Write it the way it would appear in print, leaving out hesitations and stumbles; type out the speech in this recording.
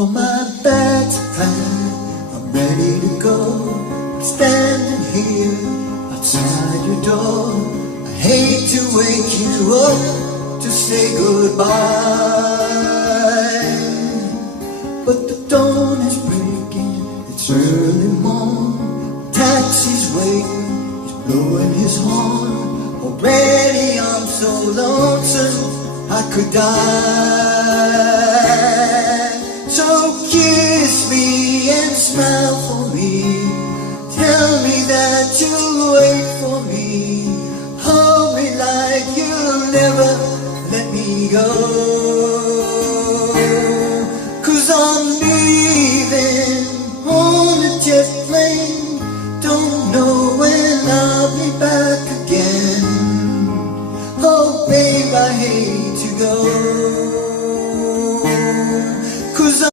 On my back's flat, I'm ready to go. I'm standing here outside your door. I hate to wake you up to say goodbye, but the dawn is breaking, it's early morn. Taxi's waiting, he's blowing his horn. Already I'm so lonesome I could die. So kiss me and smile for me. Tell me that you'll wait for me. Hold me like you'll never let me go.